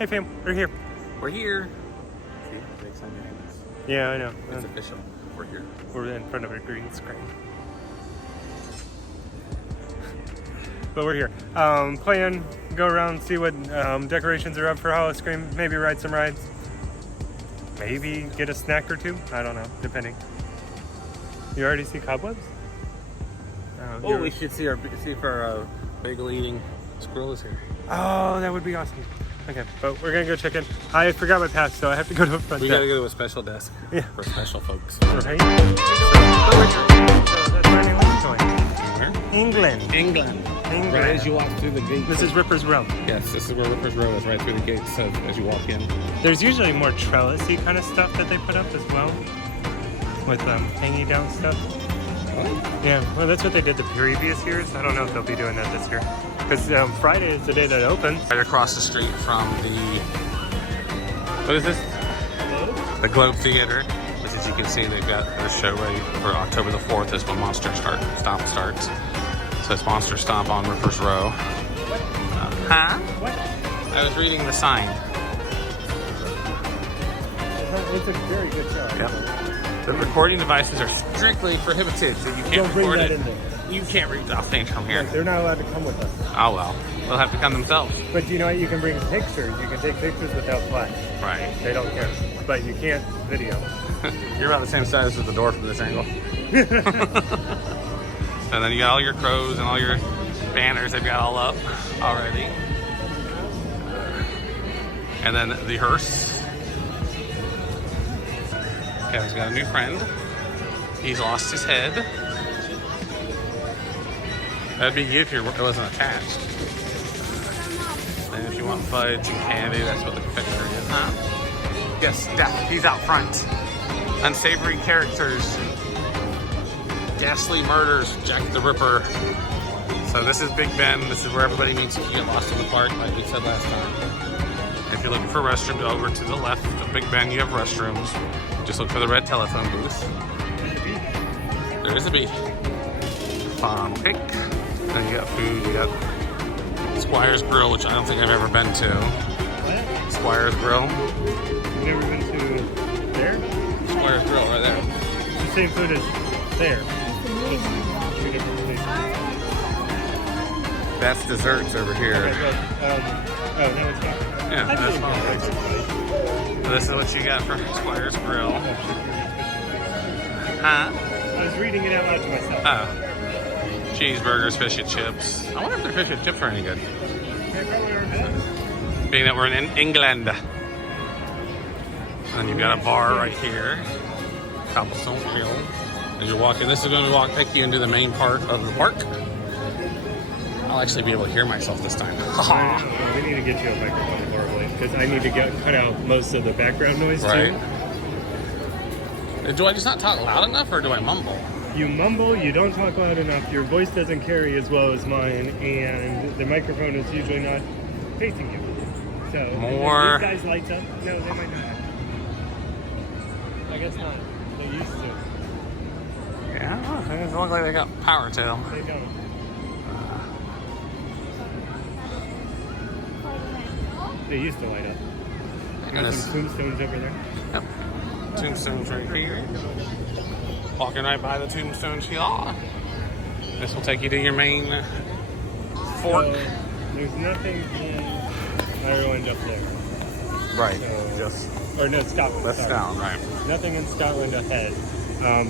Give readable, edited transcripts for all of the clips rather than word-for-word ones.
Hey fam, we're here. We're here. See, big sign behind us. Yeah, I know. It's official. We're here. We're in front of a green screen. But we're here. Plan, go around, see what decorations are up for Howl-O-Scream. Maybe ride some rides. Maybe get a snack or two. I don't know, depending. You already see cobwebs? Oh, we should see if our bagel eating squirrel is here. Oh, that would be awesome. Okay, but we're gonna go check in. I forgot my pass, so I have to go to a front We desk. gotta go to a special desk. Yeah. For special folks. Right? So that's where we're going. Where? England. England. England. Right as you walk through the gate. This is Ripper's Row. Yes, this is where Ripper's Row is, right through the gates as you walk in. There's usually more trellis-y kind of stuff that they put up as well. With hanging down stuff. Oh. Yeah, well that's what they did the previous years. I don't know if they'll be doing that this year. Because Friday is the day that it opens. Right across the street from the... What is this? The Globe Theater. Which, as you can see, they've got their show ready for October the 4th is when Monster Stomp starts. So it's Monster Stomp on Ripper's Row. Huh? What? I was reading the sign. It's a very good show. Yep. The recording devices are strictly prohibited, so you can't record it. In there. You can't read. I'll stand from here. Like, they're not allowed to come with us. Oh well, they'll have to come themselves. But you know what? You can bring pictures. You can take pictures without flash. Right. They don't care. But you can't video. You're about the same size as the door from this angle. And then you got all your crows and all your banners. They've got all up already. And then the hearse. Kevin's got a new friend. He's lost his head. That'd be you if it wasn't attached. And if you want fudge and candy, that's what the confectioner is, huh? Yes, Death. He's out front. Unsavory characters. Ghastly murders. Jack the Ripper. So this is Big Ben. This is where everybody meets if you get lost in the park, like we said last time. If you're looking for restrooms, over to the left of Big Ben, you have restrooms. Just look for the red telephone booth. There is a bee. Farm cake. Then you got food. You got Squire's Grill, which I don't think I've ever been to. What? Squire's Grill. You've never been to there? Squire's Grill, right there. It's the same food as there. Just 2 different places. That's desserts over here. Okay, well, oh, no, it's not. Yeah, that's all. So this is what you got for Squire's Grill. Huh? I was reading it out loud to myself. Oh. Cheeseburgers, fish and chips. I wonder if their fish and chips are any good. They probably are good. Being that we're in England. And you've got a bar right here. Cobblestone Hill. As you're walking, this is going to take you into the main part of the park. I'll actually be able to hear myself this time. We need to get you a microphone horribly because I need to cut out most of the background noise Right. too. Do I just not talk loud enough or do I mumble? You mumble, you don't talk loud enough, your voice doesn't carry as well as mine, and the microphone is usually not facing you. So, More. these guys lights up? No, they might not. I guess not. They used to. Yeah, it doesn't look like they got power to them. They don't. They used to light up. And Got this, some tombstones over there. yep. Tombstones right here. Walking right by the tombstones here. This will take you to your main fork. There's nothing in Ireland up there. Right. Or no, Scotland. That's sorry. down, right. Nothing in Scotland ahead.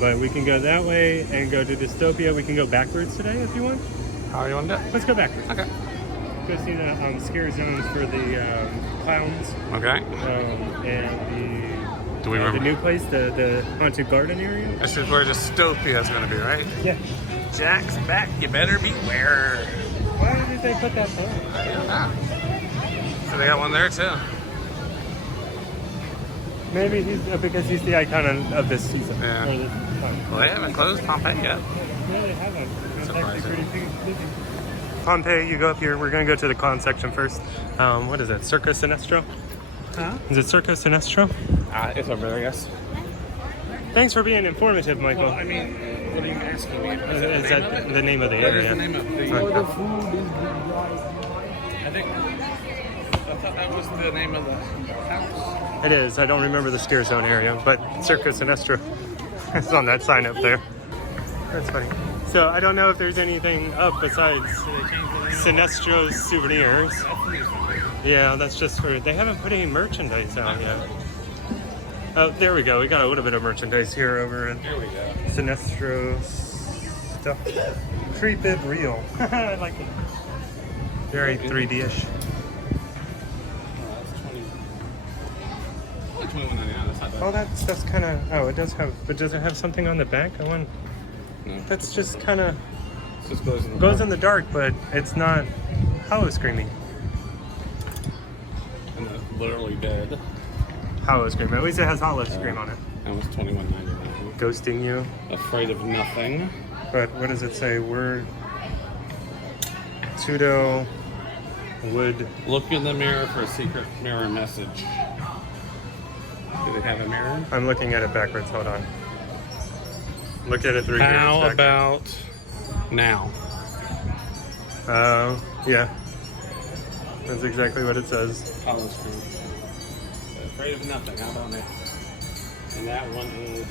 But we can go that way and go to Dystopia. We can go backwards today if you want. How do you want to do it? Let's go backwards. Okay. Go see the scare zones for the clowns. Okay. And Do we remember? the new place, the haunted garden area. This is where Dystopia is going to be, right? Yeah. Jack's back. You better beware. Why did they put that sign? So they got one there too. Maybe because he's the icon of this season. Yeah. Or this time. Well, they haven't closed Pompeii yet. Yeah, they haven't. It's actually Surprising. pretty busy. Pompeii, you go up here. We're going to go to the clown section first. What is it? Circo Sinestro? Huh? Is it Circo Sinestro? It's over there, I guess. Thanks for being informative, Michael. Well, I mean, what are you asking me? Is that the name of the That is area? the name of the... Okay. I think... thought that was the name of the house. It is. I don't remember the skier zone area, but Circus Sinestro is on that sign up there. That's funny. So I don't know if there's anything up besides Sinestro's souvenirs. Yeah, that's just for, they haven't put any merchandise out yet. Oh, there we go. We got a little bit of merchandise here over in Sinestro stuff. Creepid Real. I like it. Very 3D-ish. Oh, that's kind of, oh, it does have, but does it have something on the back? I want, No. that's just kind of, Just goes in the goes in the dark, but it's not Howl-O-Screaming. And the literally dead. Howl-O-Scream. At least it has Howl-O-Scream on it. That was $21.99. Ghosting you. Afraid of nothing. But what does it say? We're pseudo wood. Look in the mirror for a secret mirror message. Do they have a mirror? I'm looking at it backwards. Hold on. Look at it 3 years How back. about now? Yeah. That's exactly what it says. Howl-O-Scream. Afraid of nothing. How about now? And that one is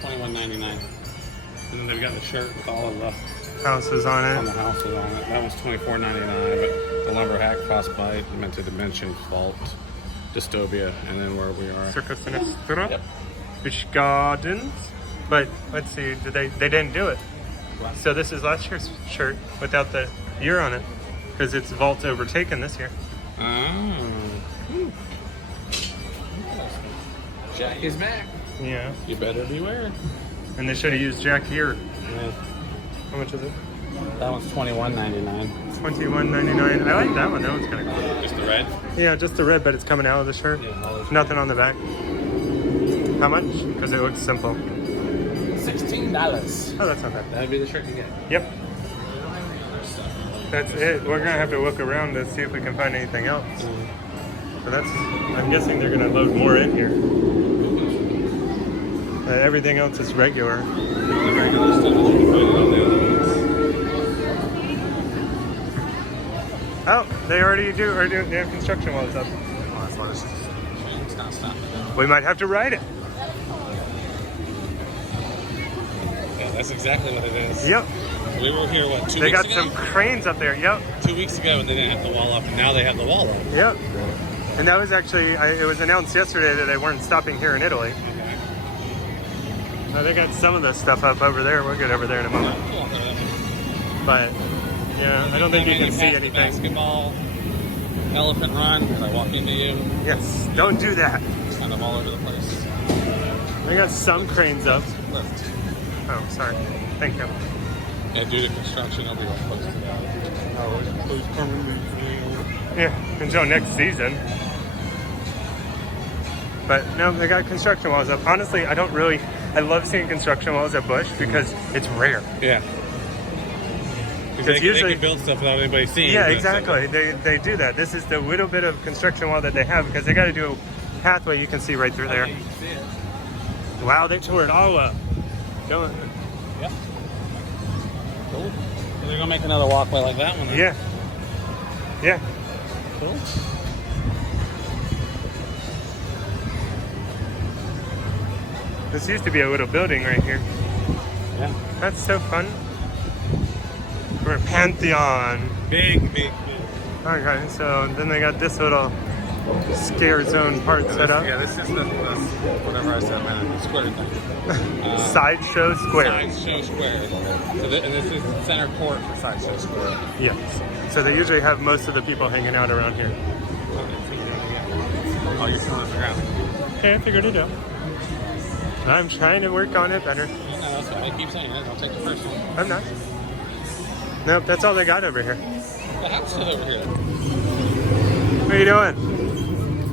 $21.99. And then they've got the shirt with all of the Houses on the it. houses on it. That was $24.99. But the lumber hack, frostbite, demented dimension, fault, dystopia, and then where we are. Circus Sinestro. Yep. Busch Gardens. But let's see. Did they didn't do it. So this is last year's shirt without the year on it, because it's Vault overtaken this year. Oh. Jack is back. Yeah. You better beware. And they should have used Jack here. Yeah. How much is it? That one's $21.99. $21.99. I like that one. That one's kind of cool. Just the red? Yeah, just the red, but it's coming out of the shirt. Yeah, all those. Nothing on the back. How much? Because it looks simple. $16. Oh, that's not bad. That'd be the shirt you get. Yep. That's it. We're gonna have to look around to see if we can find anything else. So that's. I'm guessing they're gonna load more in here. Everything else is regular. The regular stuff that you can find on the other ones. Oh, they already do. They have construction while it's up. Oh, that's why it's not stopping. We might have to ride it. Yeah, that's exactly what it is. Yep. We were here, what, 2 They weeks got ago? some cranes up there. Yep. 2 weeks ago, and they didn't have the wall up, and now they have the wall up. Yep. And that was actually, it was announced yesterday that they weren't stopping here in Italy. They got some of the stuff up over there. We'll get over there in a moment. But, yeah, I don't think you can see anything. Basketball, elephant run, as I walk into you. Yes, don't do that. It's kind of all over the place. They got some cranes up. Lift. Oh, sorry. Thank you. Yeah, due to construction, nobody was close to that. Yeah, until next season. But no, they got construction walls up. Honestly, I love seeing construction walls at Busch because it's rare. Yeah. Because they can build stuff without anybody seeing. Yeah, exactly. They do that. This is the little bit of construction wall that they have because they got to do a pathway you can see right through there. You can see it. Wow, they tore it all up. Don't. Yep. Cool. So they're gonna make another walkway like that one. Then. Yeah. Yeah. Cool. This used to be a little building right here. Yeah. That's so fun. We're at Pantheon. Big, big, big. Okay, so then they got this little scare zone part set up. Yeah, this is the whatever I said, man, the square thing. Sideshow Square. Sideshow Square. So and this is center court for Sideshow Square. Yes. So they usually have most of the people hanging out around here. Oh, you're throwing it around. Okay, I figured it out. I'm trying to work on it better. You know, that's what I keep saying. Don't take it personal. I'm not. Nope, that's all they got over here. The house is over here. What are you doing?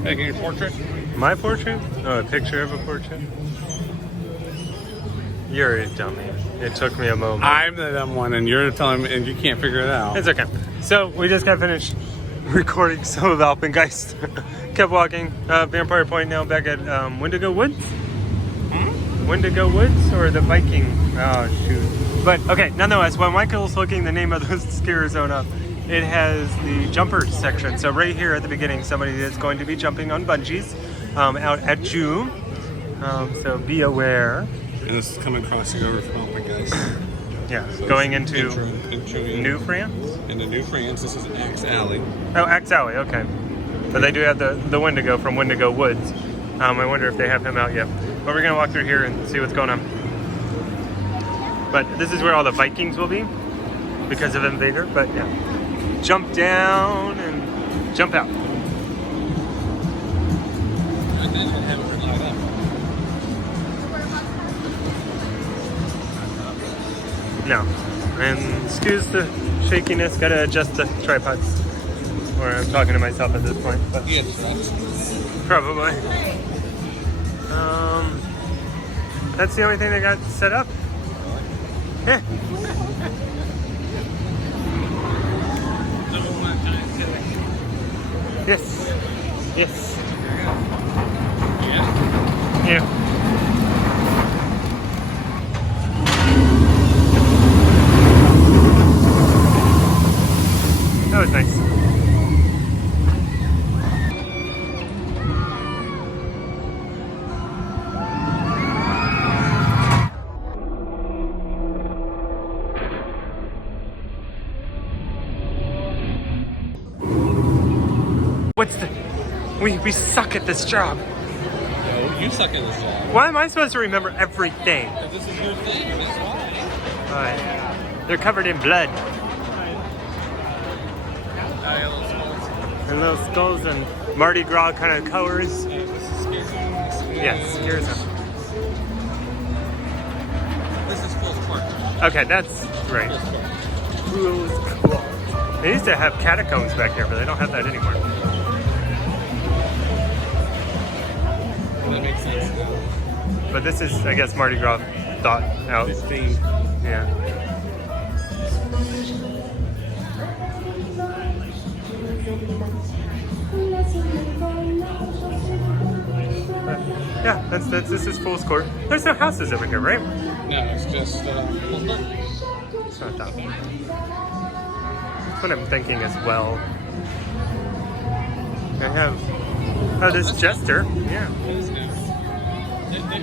Taking your portrait? My portrait? Oh, a picture of a portrait? You're a dummy. It took me a moment. I'm the dumb one, and you're telling me, and you can't figure it out. It's okay. So we just got finished recording some of Alpengeist. Kept walking. Vampire Point now back at Wendigo Woods? Wendigo Woods or the Viking? Oh, shoot. But okay, nonetheless, while Michael's looking the name of the skier zone up, it has the jumper section. So right here at the beginning, somebody is going to be jumping on bungees out at June. So be aware. And this is coming crossing over from, oh my guys. Yeah, So going into intro New France? Into New France, this is Axe Alley. Oh, Axe Alley, okay. But they do have the Wendigo from Wendigo Woods. I wonder if they have him out yet. But we're gonna walk through here and see what's going on. But this is where all the Vikings will be because of Invader. But yeah, jump down and jump out. And then we'll have it light up. No. And excuse the shakiness, gotta adjust the tripod. Or I'm talking to myself at this point. But Yes, that's probably. That's the only thing they got set up. Yeah. Yes. Yes. yeah. Yeah. That was nice. What's the... We suck at this job. No, you suck at this job. Why am I supposed to remember everything? Because this is your thing, that's why. They're covered in blood. And little skulls and Mardi Gras kind of colors. Yes, scares them. This is full court. Okay, that's right. They used to have catacombs back here, but they don't have that anymore. That makes sense now. But this is, I guess, Mardi Gras thought out. This theme. Yeah. Yeah, this is Fool's Court. There's no houses over here, right? No, it's just full court. It's not that. That's what I'm thinking as well. I have... Oh, this Jester. Yeah. It is new.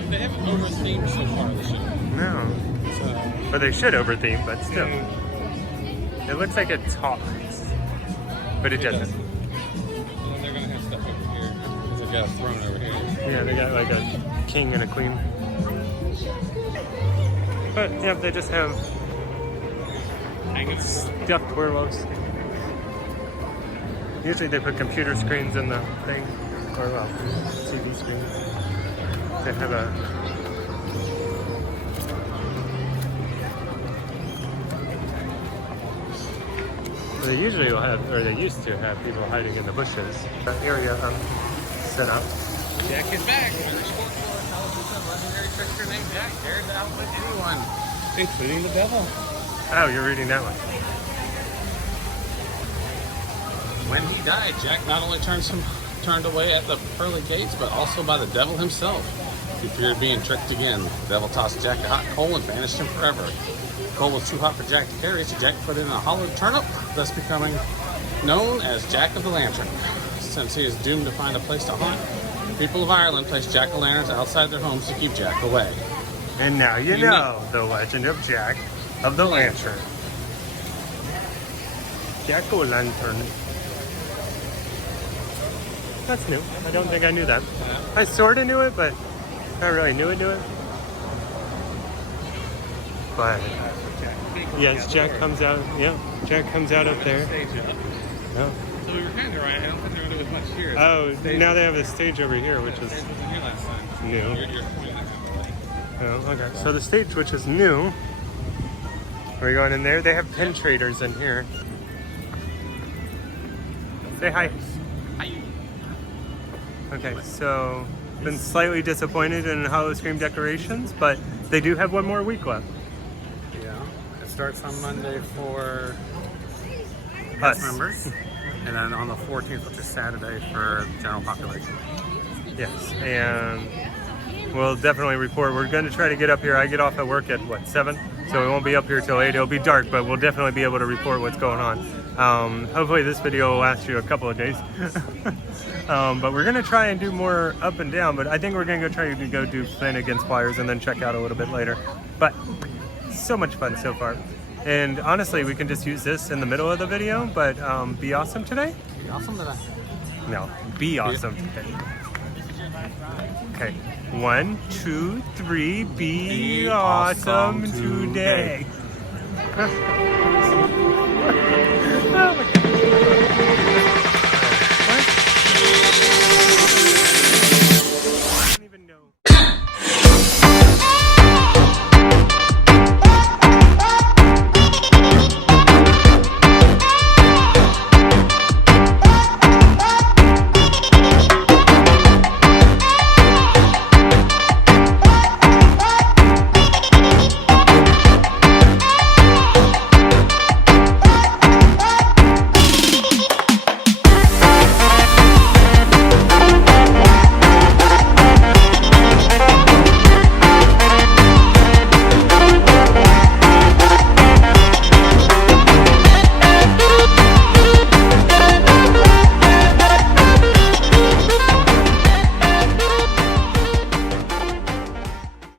They haven't over-themed so far this year. No. So, Or they should over-theme, but still. It looks like it talks. But it doesn't. and they're going to have stuff over here. Because they've got a throne over here. Yeah, they got like a king and a queen. But yeah, they just have stuffed werewolves. Usually they put computer screens in the thing, or well, TV screens. They have a... They usually will have, or they used to have people hiding in the bushes. That area set up. Jack is back. Another sport for a legendary trickster named Jack dared to outwit anyone, including the devil. Oh, you're reading that one. When he died, Jack not only turned away at the pearly gates, but also by the devil himself. He feared being tricked again. The devil tossed Jack a hot coal and banished him forever. The coal was too hot for Jack to carry, so Jack put it in a hollowed turnip, thus becoming known as Jack of the Lantern. Since he is doomed to find a place to haunt, the people of Ireland place jack-o'-lanterns outside their homes to keep Jack away. And now you know the legend of Jack of the Lantern. Jack-o'-lantern. That's new. I don't think I knew that. I sort of knew it, but not really knew it. But yes, Jack comes out. Yeah, Jack comes out up there. No. So we were kind of right. I don't think there was much here. Oh, now they have a stage over here, which is new. Oh, okay. So the stage, which is new. Are we going in there? They have pin traders in here. Say hi. Hi. Okay, so been slightly disappointed in Howl-O-Scream decorations, but they do have one more week left. Yeah, it starts on Monday for Us members, and then on the 14th, which is Saturday, for general population. Yes, and we'll definitely report. We're going to try to get up here. I get off at work at, 7? So we won't be up here till 8. It'll be dark, but we'll definitely be able to report what's going on. Hopefully this video will last you a couple of days. But we're gonna try and do more up and down, but I think we're gonna try to go do Flynn against Flyers and then check out a little bit later. But so much fun so far. And honestly, we can just use this in the middle of the video, but be awesome today? Be awesome today. No, be awesome today. Okay, 1, 2, 3, be awesome today. Oh my